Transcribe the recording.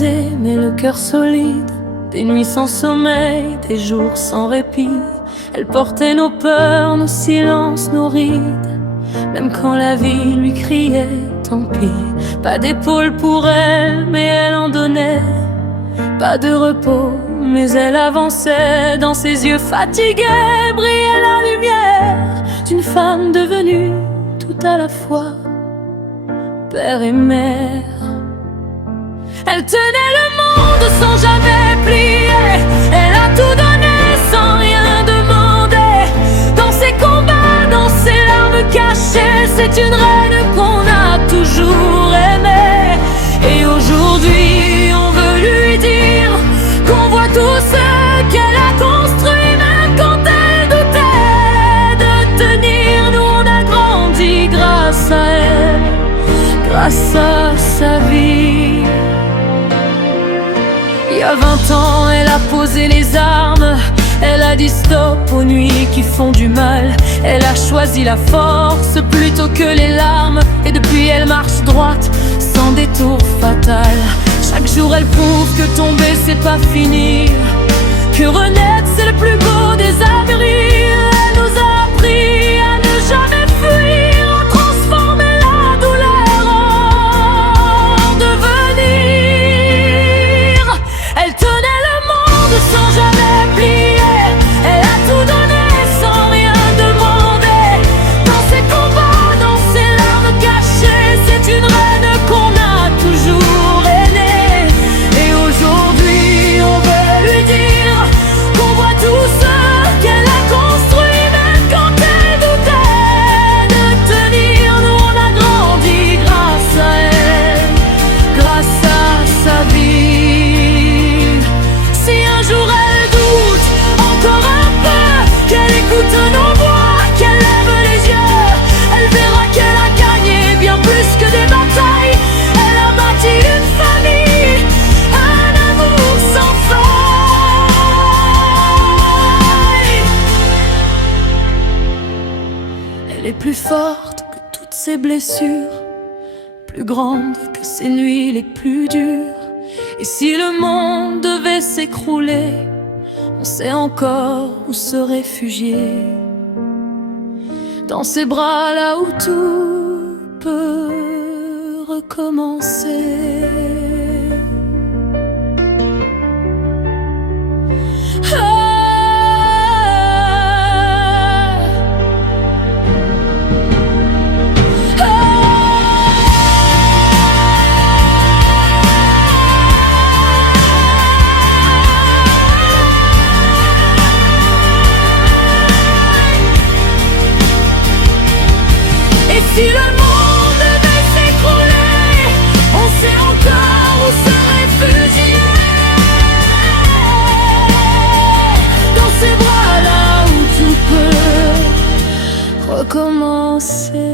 brisé, mais le cœur solide. Des nuits sans sommeil, des jours sans répit. Elle portait nos peurs, nos silences, nos rides. Même quand la vie lui criait, tant pis. Pas d'épaule pour elle, mais elle en donnait. Pas de repos, mais elle avançait. Dans ses yeux fatigués brillait la lumière d'une femme devenue tout à la fois père et mère. Elle tenait le monde sans jamais plier. Elle a tout donné sans rien demander. Dans ses combats, dans ses larmes cachées, c'est une reine qu'on a toujours aimée. Et aujourd'hui on veut lui dire qu'on voit tout ce qu'elle a construit. Même quand elle doutait de tenir, nous on a grandi grâce à elle, grâce à sa vie. Il y a 20 ans, elle a posé les armes. Elle a dit stop aux nuits qui font du mal. Elle a choisi la force plutôt que les larmes. Et depuis elle marche droite, sans détour fatal. Chaque jour elle prouve que tomber c'est pas finir, que renaître c'est le plus beau des abris. Elle nous a appris à ne jamais fuir, à transformer la douleur en devenir. Elle tenait le monde sans jamais plier. Elle a tout donné sans rien demander. Dans ses combats, dans ses larmes cachées, c'est une reine qu'on a toujours aimée. Et aujourd'hui on veut lui dire qu'on voit tout ce qu'elle a construit. Même quand elle doutait de tenir, nous on a grandi grâce à elle, grâce à sa vie. Si un jour elle doute encore un peu, qu'elle écoute nos voix, qu'elle lève les yeux, elle verra qu'elle a gagné bien plus que des batailles. Elle a bâti une famille, un amour sans faille. Elle est plus forte que toutes ses blessures, plus grande que ses nuits les plus dures. Et si le monde devait s'écrouler, on sait encore où se réfugier. Dans ses bras là où tout peut recommencer. Si le monde devait s'écrouler, on sait encore où se réfugier. Dans ces bras là où tout peut recommencer.